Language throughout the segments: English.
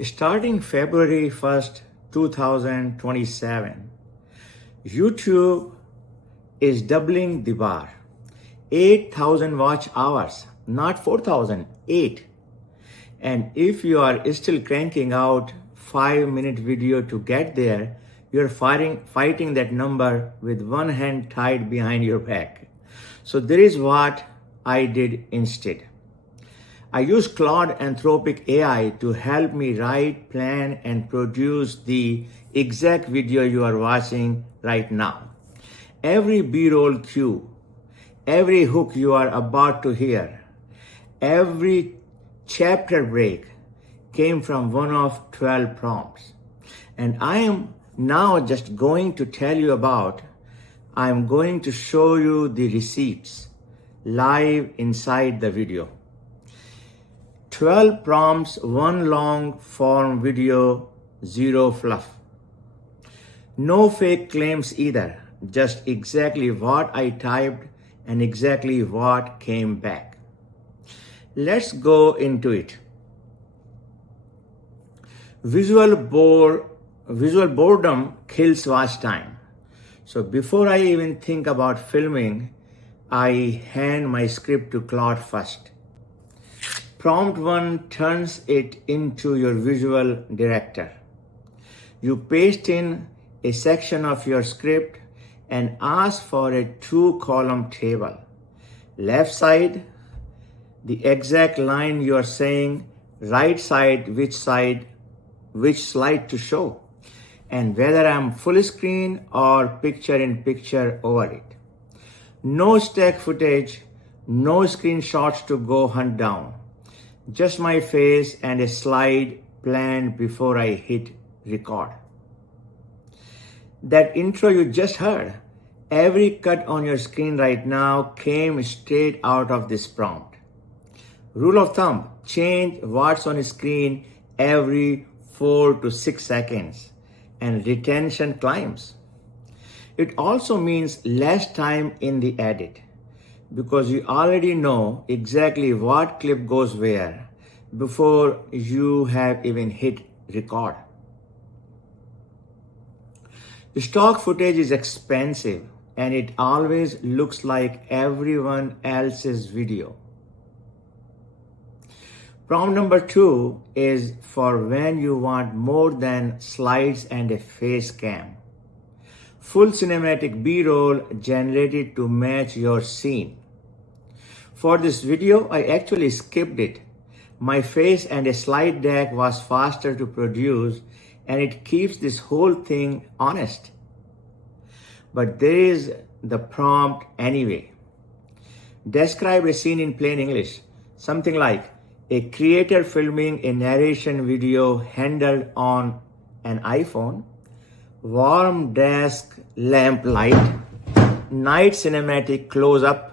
Starting February 1st, 2027, YouTube is doubling the bar. 8,000 watch hours, not 4,000, 8. And if you are still cranking out 5-minute video to get there, you're fighting that number with one hand tied behind your back. So there is what I did instead. I used Claude AI to help me write, plan, and produce the exact video you are watching right now. Every B-roll cue, every hook you are about to hear, every chapter break came from one of 12 prompts. And I am now just going to tell you about, I'm going to show you the receipts live inside the video. 12 prompts, one long form video, zero fluff. No fake claims either, just exactly what I typed and exactly what came back. Let's go into it. Visual boredom kills watch time. So before I even think about filming, I hand my script to Claude first. Prompt 1 turns it into your visual director. You paste in a section of your script and ask for a 2-column table. Left side, the exact line you are saying, right side, which slide to show, and whether I'm full screen or picture-in-picture over it. No stack footage, no screenshots to go hunt down. Just my face and a slide planned before I hit record. That intro you just heard, every cut on your screen right now came straight out of this prompt. Rule of thumb, change what's on screen every 4 to 6 seconds and retention climbs. It also means less time in the edit, because you already know exactly what clip goes where before you have even hit record. The stock footage is expensive and it always looks like everyone else's video. Prompt number 2 is for when you want more than slides and a face cam. Full cinematic B-roll generated to match your scene. For this video, I actually skipped it. My face and a slide deck was faster to produce, and it keeps this whole thing honest. But there is the prompt anyway. Describe a scene in plain English. Something like a creator filming a narration video handled on an iPhone, warm desk lamp light, night cinematic close-up.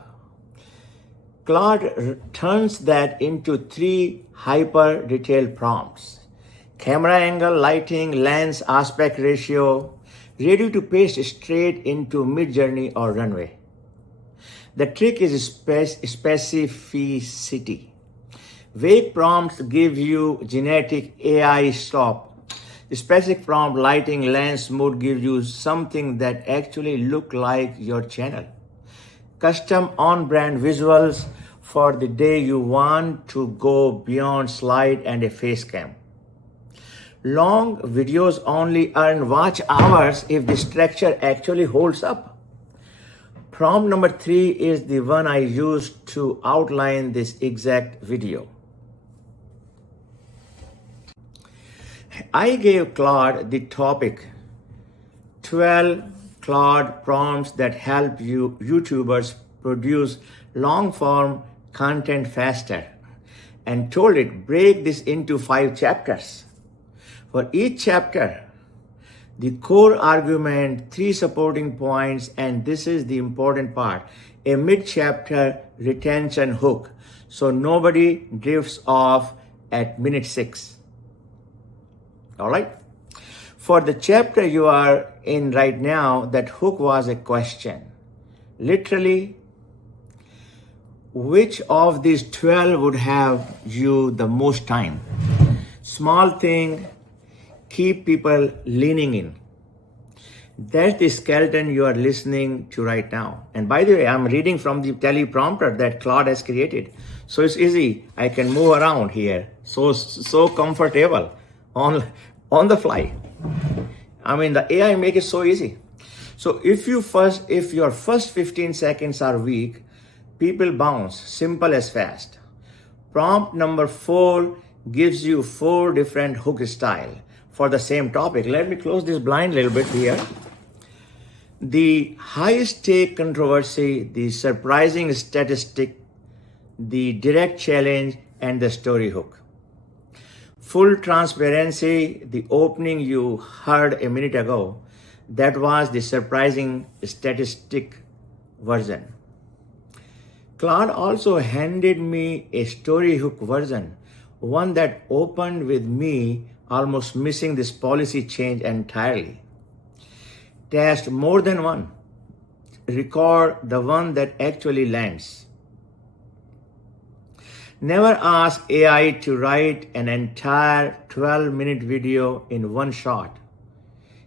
Claude turns that into 3 hyper-detailed prompts. Camera angle, lighting, lens, aspect ratio, ready to paste straight into mid-journey or runway. The trick is specificity. Vague prompts give you genetic AI stop. The specific prompt, lighting, lens, mood gives you something that actually look like your channel. Custom on-brand visuals for the day you want to go beyond slide and a face cam. Long videos only earn watch hours if the structure actually holds up. Prompt number 3 is the one I used to outline this exact video. I gave Claude the topic, 12 Claude prompts that help YouTubers produce long-form content faster, and told it break this into 5 chapters. For each chapter, the core argument, 3 supporting points, and this is the important part, a mid-chapter retention hook, so nobody drifts off at minute 6. All right? For the chapter you are in right now, that hook was a question. Literally, which of these 12 would have you the most time? Small thing keep people leaning in. That's the skeleton you are listening to right now. And by the way, I'm reading from the teleprompter that Claude has created. So it's easy. I can move around here. So comfortable on the fly. I mean, the AI make it so easy. So if your first 15 seconds are weak, people bounce, simple as fast. Prompt number 4 gives you 4 different hook style for the same topic. Let me close this blind a little bit here. The high stake controversy, the surprising statistic, the direct challenge, and the story hook. Full transparency, the opening you heard a minute ago, that was the surprising statistic version. Claude also handed me a story hook version, one that opened with me almost missing this policy change entirely. Test more than one. Record the one that actually lands. Never ask AI to write an entire 12-minute video in one shot.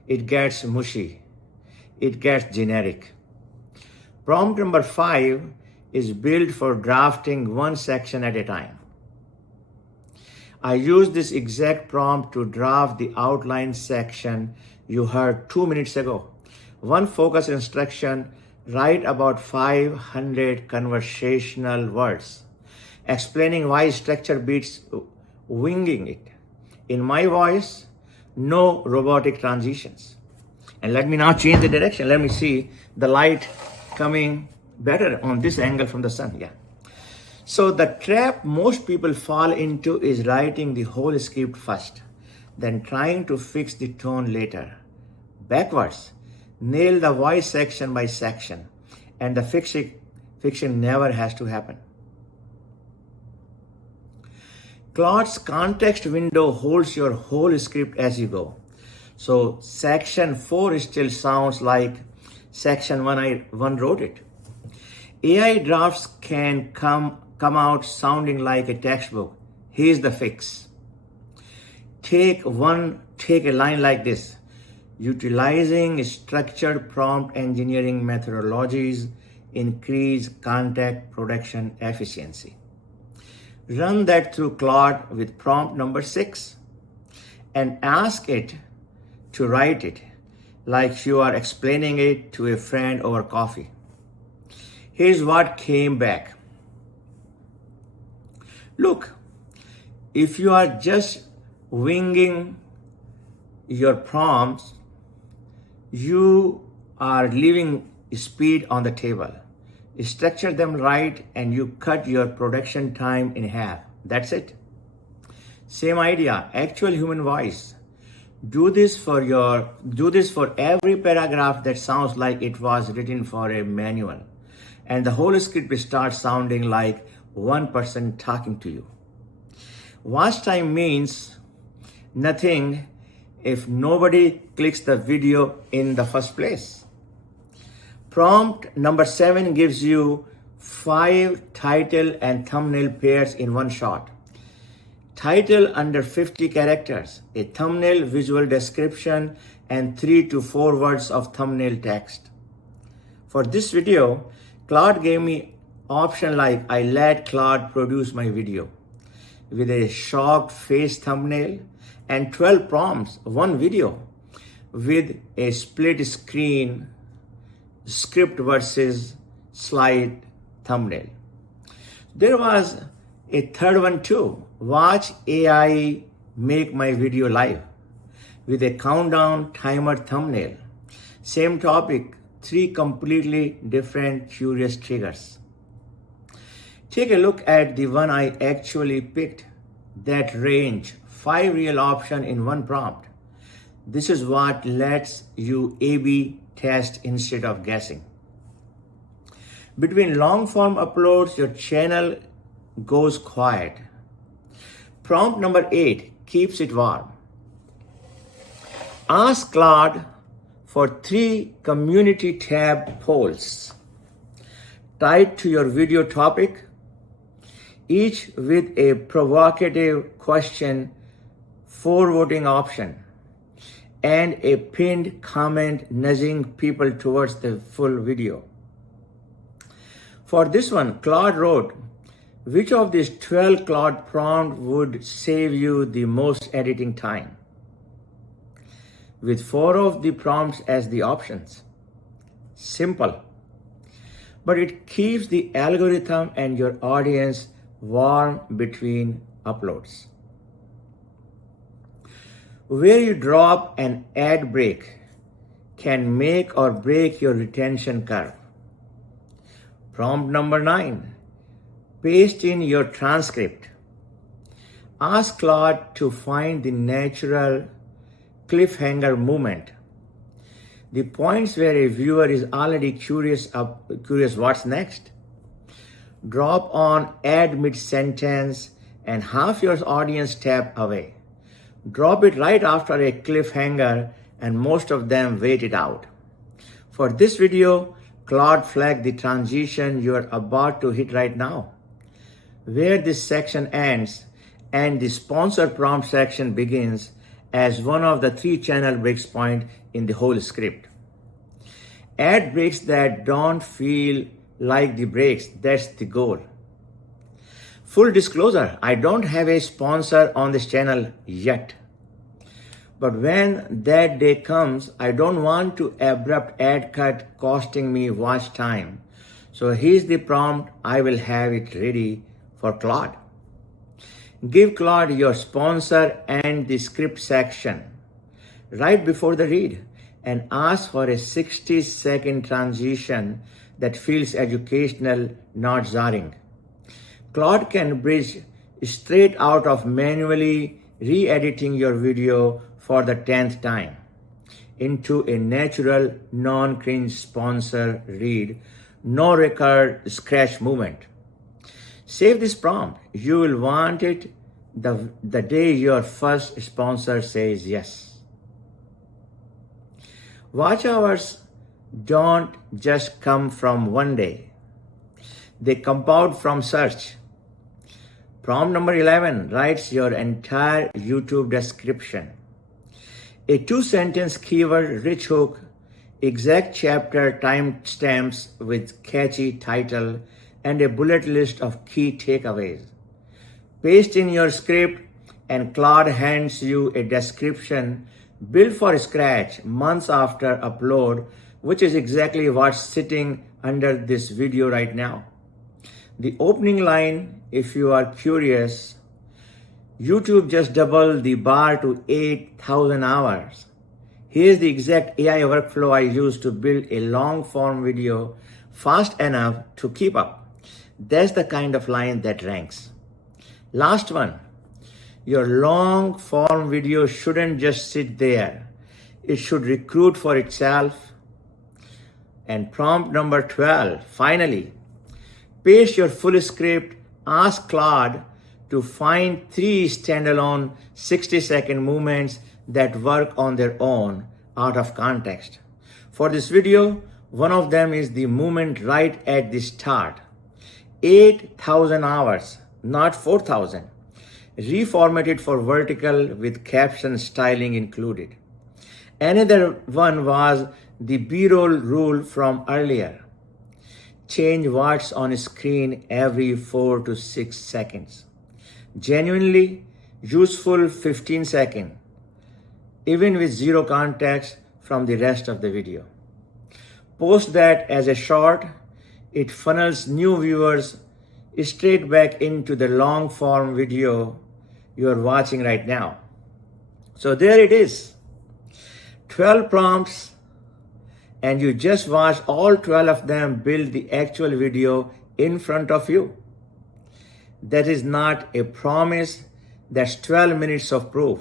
It gets mushy. It gets generic. Prompt number 5 is built for drafting one section at a time. I used this exact prompt to draft the outline section you heard 2 minutes ago. One focus instruction, write about 500 conversational words, explaining why structure beats winging it. In my voice, no robotic transitions. And let me now change the direction. Let me see the light coming better on this angle from the sun. Yeah. So the trap most people fall into is writing the whole script first, then trying to fix the tone later. Backwards. Nail the voice section by section, and the fiction never has to happen. Claude's context window holds your whole script as you go. So section 4 still sounds like section 1 I wrote it. AI drafts can come out sounding like a textbook. Here's the fix. Take a line like this. Utilizing structured prompt engineering methodologies increase content production efficiency. Run that through Claude with prompt number 6 and ask it to write it like you are explaining it to a friend over coffee. Here's what came back. Look, if you are just winging your prompts, you are leaving speed on the table. Structure them right and you cut your production time in half. That's it. Same idea, actual human voice. Do this for every paragraph that sounds like it was written for a manual. And the whole script starts sounding like one person talking to you. Watch time means nothing if nobody clicks the video in the first place. Prompt number 7 gives you 5 title and thumbnail pairs in one shot. Title under 50 characters, a thumbnail visual description, and 3 to 4 words of thumbnail text. For this video, Claude gave me option like I let Claude produce my video with a shocked face thumbnail and 12 prompts, one video with a split screen script versus slide thumbnail. There was a third one too. Watch AI make my video live with a countdown timer thumbnail. Same topic, 3 completely different curious triggers. Take a look at the one I actually picked. That range, 5 real options in one prompt. This is what lets you A/B test instead of guessing. Between long form uploads, your channel goes quiet. Prompt number 8 keeps it warm. Ask Claude for 3 community tab polls tied to your video topic, each with a provocative question 4 voting options, and a pinned comment nudging people towards the full video. For this one, Claude wrote, which of these 12 Claude prompts would save you the most editing time? With 4 of the prompts as the options. Simple. But it keeps the algorithm and your audience warm between uploads. Where you drop an ad break can make or break your retention curve. Prompt number 9, paste in your transcript. Ask Claude to find the natural cliffhanger moment. The points where a viewer is already curious what's next. Drop on ad mid-sentence and half your audience tap away. Drop it right after a cliffhanger and most of them wait it out. For this video, Claude flagged the transition you are about to hit right now, where this section ends and the sponsor prompt section begins as one of the 3 channel breaks point in the whole script. Ad breaks that don't feel like the breaks, that's the goal. Full disclosure, I don't have a sponsor on this channel yet. But when that day comes, I don't want to abrupt ad cut costing me watch time. So here's the prompt, I will have it ready for Claude. Give Claude your sponsor and the script section right before the read and ask for a 60-second transition that feels educational, not jarring. Claude can bridge straight out of manually re-editing your video for the 10th time into a natural, non-cringe sponsor read, no record scratch movement. Save this prompt. You will want it the day your first sponsor says yes. Watch hours don't just come from one day. They compound from search. Prompt number 11 writes your entire YouTube description. A 2-sentence keyword-rich hook, exact chapter timestamps with catchy title, and a bullet list of key takeaways. Paste in your script and Claude hands you a description built for scratch months after upload, which is exactly what's sitting under this video right now. The opening line, if you are curious, YouTube just doubled the bar to 8,000 hours. Here's the exact AI workflow I use to build a long form video fast enough to keep up. That's the kind of line that ranks. Last one, your long form video shouldn't just sit there. It should recruit for itself. And prompt number 12, finally, paste your full script, ask Claude to find 3 standalone 60-second movements that work on their own out of context. For this video, one of them is the movement right at the start. 8,000 hours, not 4,000. Reformatted for vertical with caption styling included. Another one was the B-roll rule from earlier. Change what's on screen every 4 to 6 seconds. Genuinely useful 15 seconds, even with zero context from the rest of the video. Post that as a short, it funnels new viewers straight back into the long form video you are watching right now. So there it is, 12 prompts, and you just watched all 12 of them build the actual video in front of you. That is not a promise, that's 12 minutes of proof.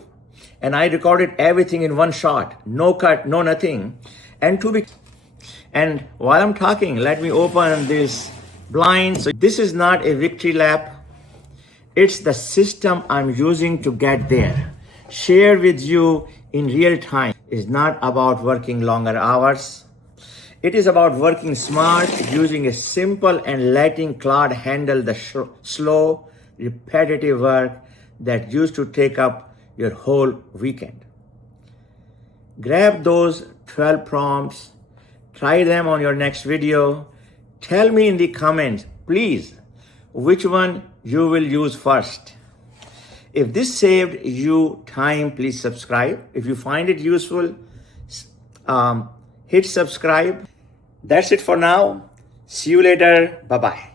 And I recorded everything in one shot, no cut, no nothing. And while I'm talking, let me open this blind. So this is not a victory lap. It's the system I'm using to get there. Share with you in real time. It's not about working longer hours. It is about working smart, using a simple and letting Claude handle the slow, repetitive work that used to take up your whole weekend. Grab those 12 prompts, try them on your next video. Tell me in the comments, please, which one you will use first. If this saved you time, please subscribe. If you find it useful, hit subscribe. That's it for now. See you later. Bye-bye.